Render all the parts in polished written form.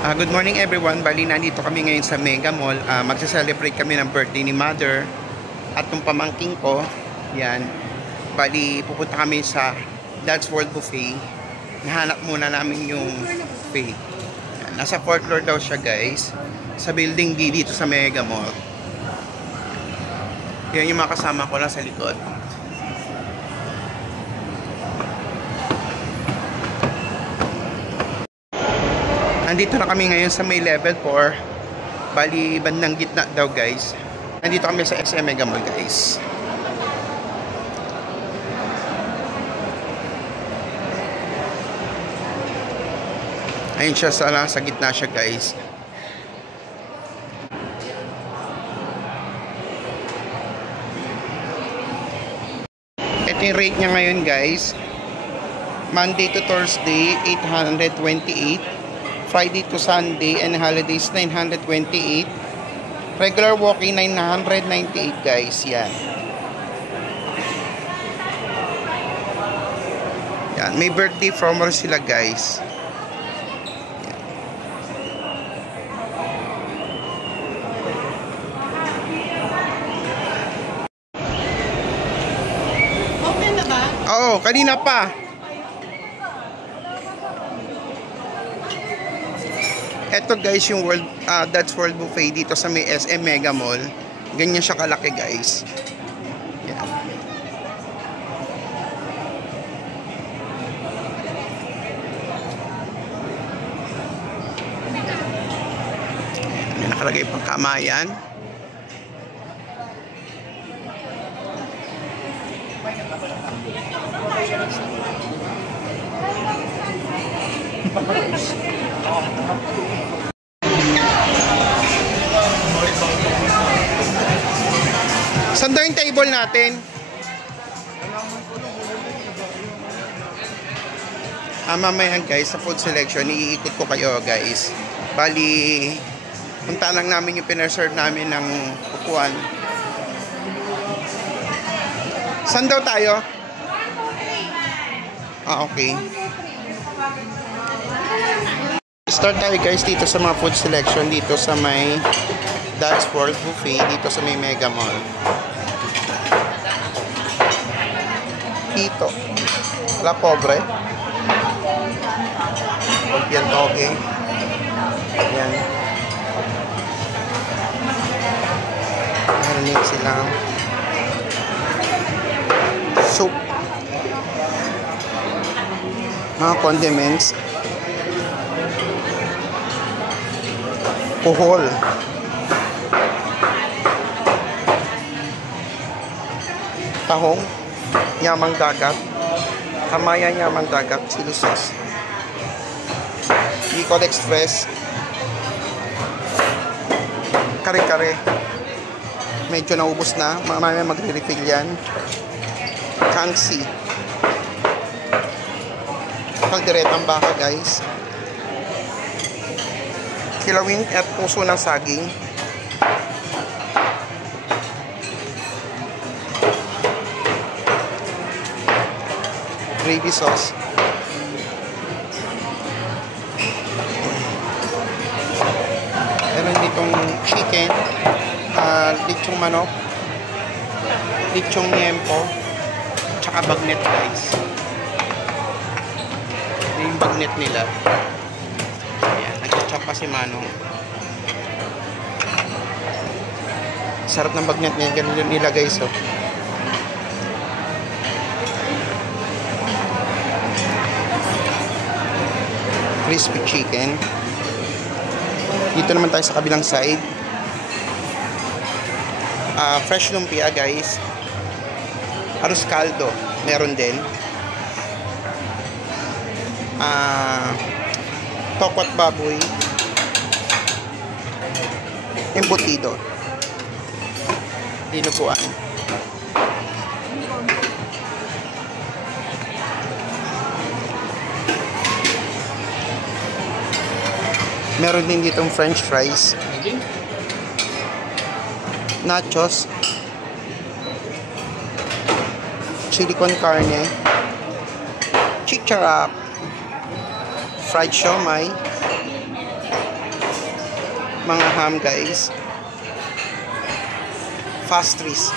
Good morning everyone. Bali, nandito kami ngayon sa Mega Mall. Magsa-celebrate kami ng birthday ni Mother at ng pamangking ko. Yan. Bali, pupunta kami sa Dad's World Buffet. Nahanap muna namin yung buffet. Yan. Nasa 4th floor daw siya, guys. Sa building D dito sa Mega Mall. Yan yung mga kasama ko lang sa likod. Nandito na kami ngayon sa may level 4. Bali, bandang gitna daw, guys. Nandito kami sa SM Mega Mall, guys. Ayun siya, sa gitna siya, guys. Ito yung rate niya ngayon, guys. Monday to Thursday, 828. Friday to Sunday and holidays 928. Regular walk-in 998, guys. Yan. Yan. May birthday promo sila, guys. Yan. Open na ba? Oo, kanina pa. Ito, guys, yung Dad's World Buffet dito sa may SM Mega Mall. Ganyan siya kalaki, guys. Yan. May nakalagay pang kamayan. Saan daw yung table natin? Mamayan, guys, sa food selection, iikot ko kayo, guys. Bali, punta lang namin yung pinerserve namin ng upuan. Saan daw tayo? Okay. Start tayo, guys, dito sa mga food selection, dito sa may Dad's World Buffet, dito sa may Mega Mall. Dito. La Pobre. Yan, okay. Yan. Meron din silang soup. Mga condiments. Puhol. Tahong. Yamang dagat. Kamayan yamang dagat. Chili sauce. Bicol Express. Kare-kare. Medyo naubos na. Mamaya magre-refill yan. Kangsi. Kalderetang baka, guys. Kilawin at puso ng saging. Gravy sauce. Meron ditong chicken, lechong manok, lechong miempo, tsaka bagnet, guys. Ito yung bagnet nila. Ayan, nagchachap pa si Manong. Sarap ng bagnet niya, ganun nila, guys, oh. Crispy chicken. Dito naman tayo sa kabilang side. Fresh lumpia, guys. Arroz caldo. Meron din. Tokwat baboy. Embutido. Dinuguan. Meron din ditong french fries. Nachos. Chili con carne. Chicharap. fried siomai, mga ham guys. Pastries.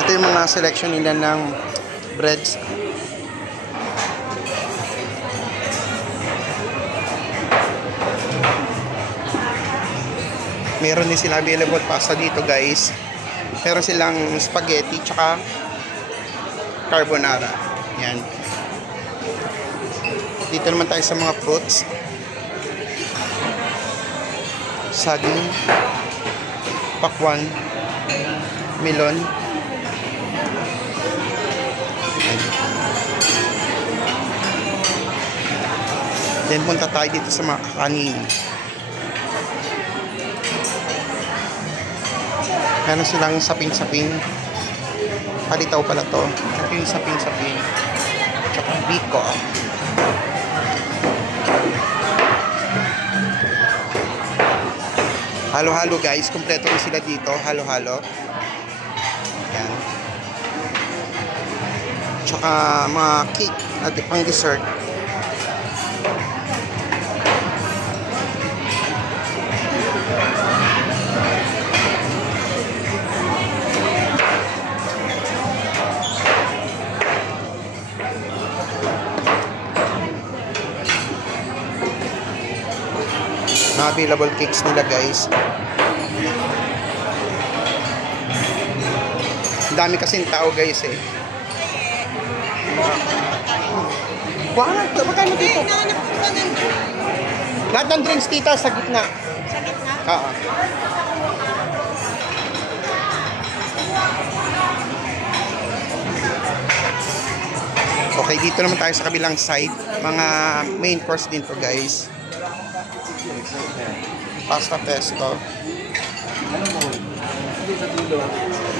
Ito yung mga selection nila ng breads. Meron din sila available pasta dito guys. Meron silang spaghetti tsaka carbonara. Yan. Dito naman tayo sa mga fruits. Saging, pakwan, melon. Then punta tayo dito sa mga kakanin. Meron silang saping-saping. Palitaw pala to. Ito yung saping-saping. Tsaka biko. Halo-halo guys. Kompleto rin sila dito. Halo-halo. Yan. Tsaka mga cake at pang dessert. Mga available cakes nila guys. Ang dami kasing tao guys eh. Magkano dito? Lahat ng drinks tita sa gitna. Sa gitna? Oo. Okay, dito naman tayo sa kabilang side. Mga main course din to guys. Pasta pesto.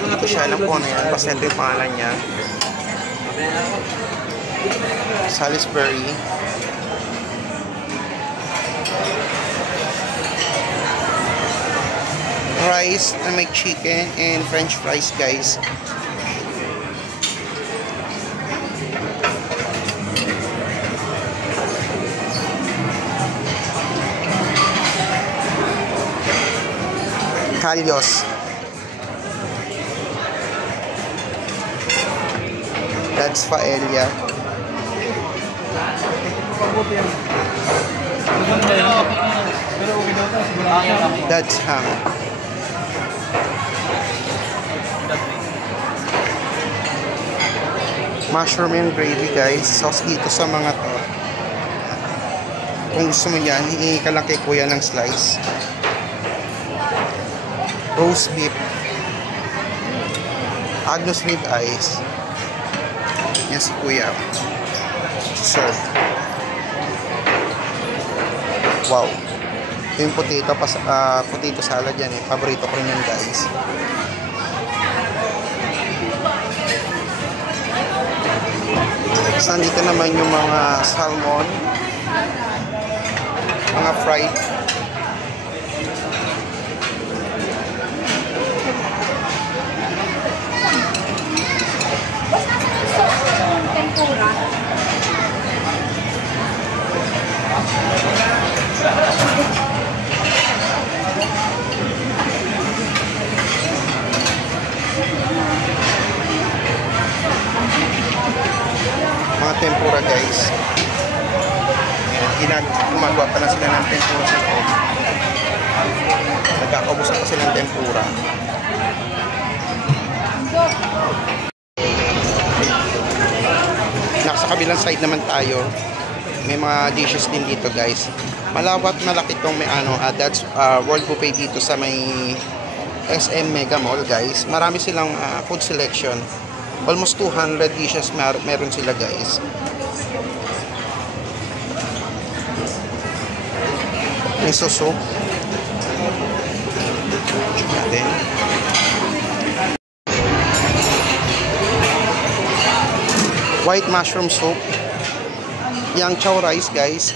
Hindi ko siya alam kung ano yan. Basta ito yung pangalan niya. Salisbury. Rice and may chicken and french fries guys. Kalyos. That's paella. That's ham. Mushroom and gravy guys. Sauce dito sa mga to. Kung gusto mo yan, hihingi ka lang kay kuya ng slice. Roast beef, Agnos rib eyes. Yan si kuya. Serve. Wow. Ito yung potato salad yan eh. Paborito ko rin yan guys. So, dito naman yung mga salmon, mga fried. Tempura. Mga tempura guys. Gumagawa pa na sila ng tempura sa loob. Nagkakaubusan pa sila ng tempura. Nasa kabilang side naman tayo. May mga dishes din dito guys. Malawat malaki tong may that's World Buffet dito sa may SM Mega Mall guys. Marami silang food selection. Almost 200 dishes meron sila guys. Miso soup. Check natin. White mushroom soup. Yang chow rice guys.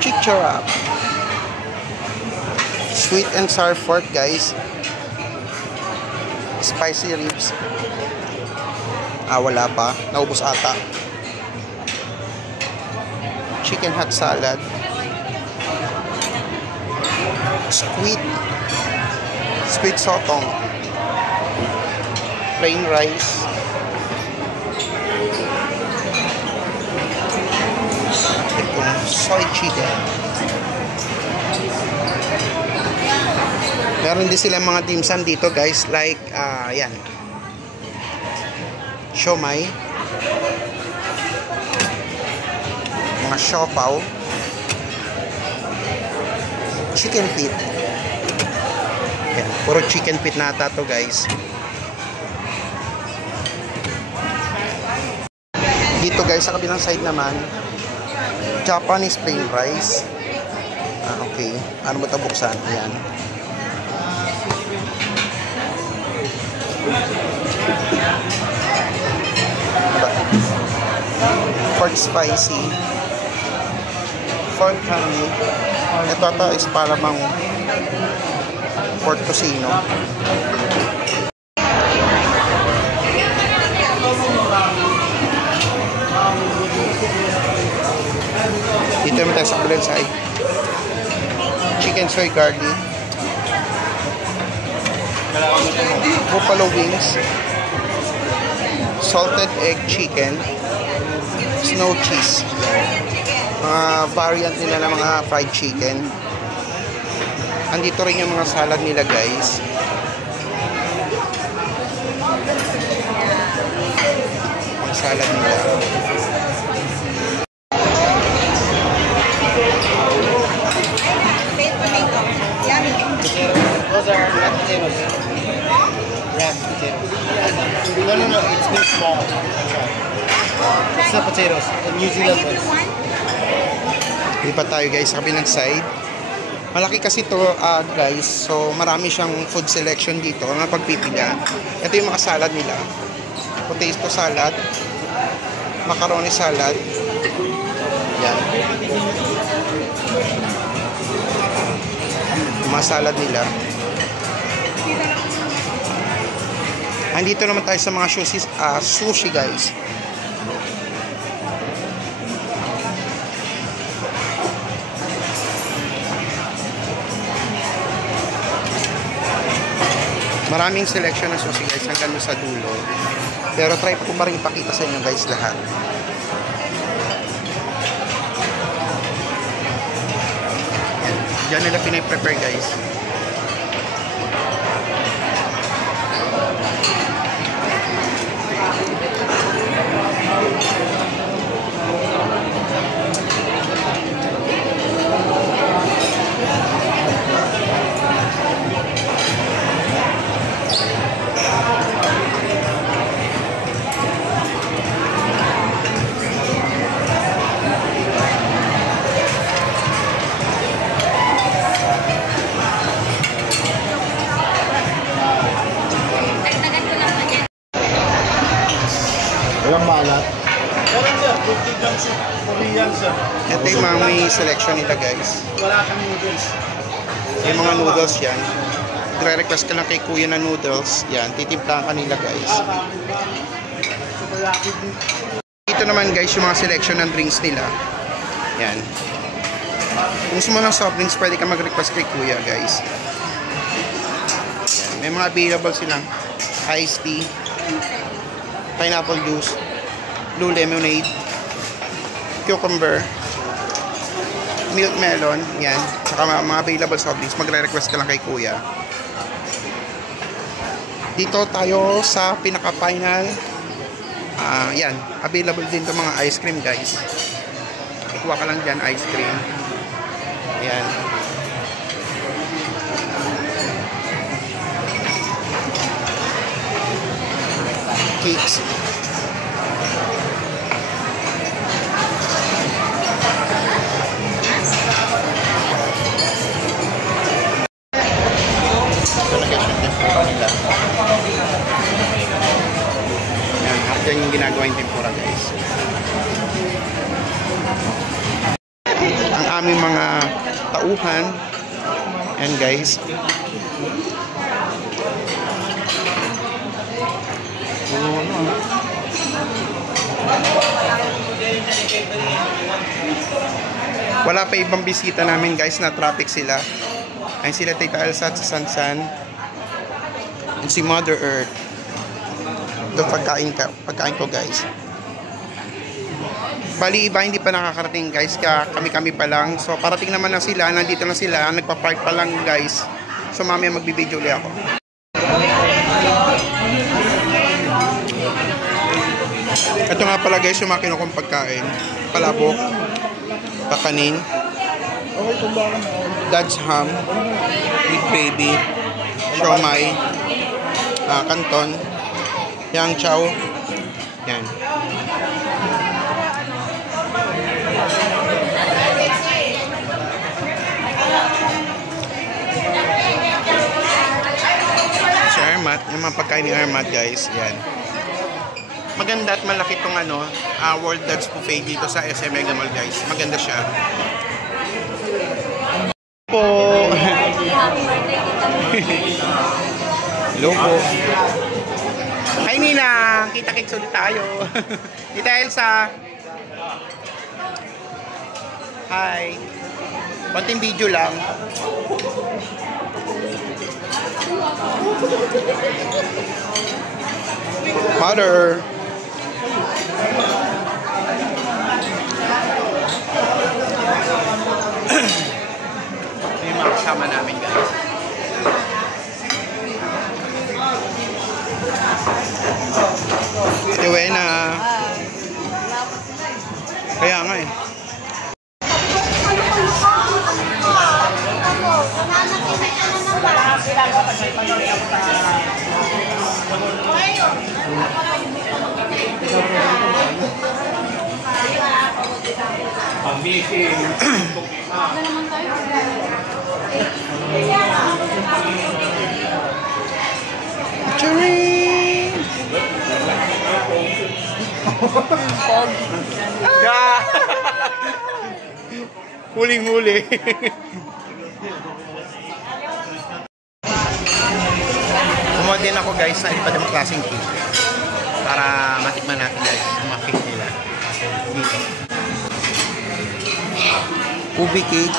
Chicharap. Sweet and sour pork guys. Spicy ribs. Wala pa. Naubos ata. Chicken hot salad. Squid sotong. Plain rice. Itong soy chicken. Meron din sila mga dim sum dito guys, like yan, siomai, mga siopaw, chicken feet. Yan, puro chicken feet na ata to guys. Dito guys, sa kabilang side naman, Japanese plain rice. Okay, ano ba ito buksan? Ayan. Pork spicy, pork honey. Ito is para mang pork tocino. Dito naman tayo sa kabilang side. Chicken soy garlic, buffalo wings, salted egg chicken, snow cheese, mga variant nila ng mga fried chicken. Andito rin yung mga salad nila guys. Ang salad nila. Those are red potatoes. Red potatoes. No. It's been small. It's not potatoes. New Zealand ones. Lipat tayo guys sa kabilang side. Malaki kasi to guys. So marami siyang food selection dito. Ang pagpipila. Ito yung mga salad nila. Potato salad. Macaroni salad. Yan. Yung mga salad nila. Andito naman tayo sa mga sushi guys. Maraming selection ng sushi guys hanggang sa dulo. Pero try ko pa rin ipakita sa inyo guys lahat. Diyan nila pinay-prepare guys. Walang balat. Meron sir, cookie lang sir. Korean sir. Ito yung mga may selection nila guys. Wala kang noodles. Yung mga noodles yan. Re-request ka lang kay kuya na noodles. Yan, titimplahan ka nila guys. Dito naman guys yung mga selection ng drinks nila. Yan. Kung gusto mo ng soft drinks, pwede ka mag-request kay kuya guys. Yan. May mga available silang iced tea, pineapple juice, blue lemonade, cucumber, milk melon, yan. Saka mga available soft drinks, magre-request ka lang kay kuya. Dito tayo sa pinaka-final. Yan, available din itong mga ice cream guys. Kuha ka lang dyan, ice cream. Yan. Cakes. Ito na guys yung tempura nila. Yan, at yan yung ginagawa yung tempura guys. Ang aming mga tauhan. Yan guys. Wala pa ibang bisita namin guys, na traffic sila. Ayun sila Tita Elsa at sa Sansan. And si Mother Earth. Ito pagkain ko guys. Bali iba hindi pa nakakarating guys, kami pa lang. So parating naman na sila, nandito na sila, nagpa-park pa lang guys. So mamaya magbibideo ulit ako. Ito nga pala guys yung mga kinukong pagkain. Palabok, pakanin, Dutch ham, with gravy, siomai, kanton, yang chow, yan. Si Armat, yung mga pagkain ni Armat guys, yan. Maganda at malaki itong World Dutch Buffet dito sa SM Mega Mall guys. Maganda siya. Po. Hello po. Hi Nina, kita-kits ulit tayo. Tita Elsa. Hi. Konting video lang. Mother. Ito yung mga kasama namin guys. Iwena. Kaya nga eh. Huling-huli. Kumuha din ako guys na iba ng klaseng cake para matikman natin guys yung mga cake nila dito. Ubi cake,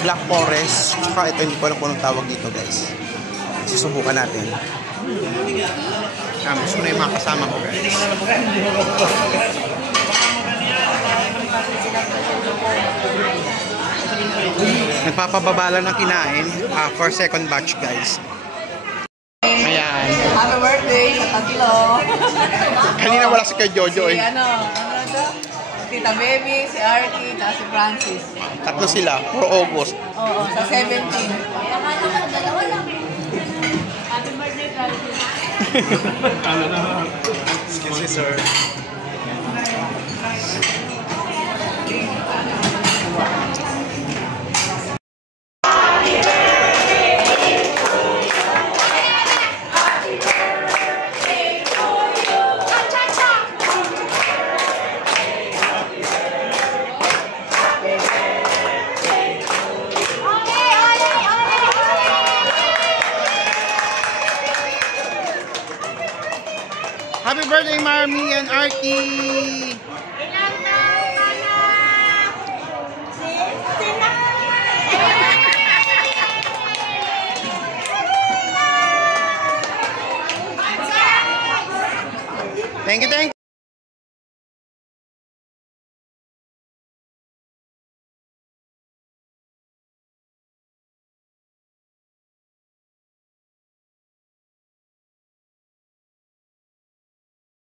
black forest, tsaka ito hindi ko alam kung anong tawag dito guys. Susubukan natin. Gusto na yung mga kasama ko guys. Nagpapababa lang ng kinain for second batch guys. Ayan. Happy birthday sa tatlo. Kanina wala si kay Jojo eh. Si Tita Baby, si Arky, at si Francis. Tatlo sila, for August. Oo, sa 17. Happy birthday, Francis. Excuse me, sir. Happy birthday, Marmy and Arky! Thank you, thank you.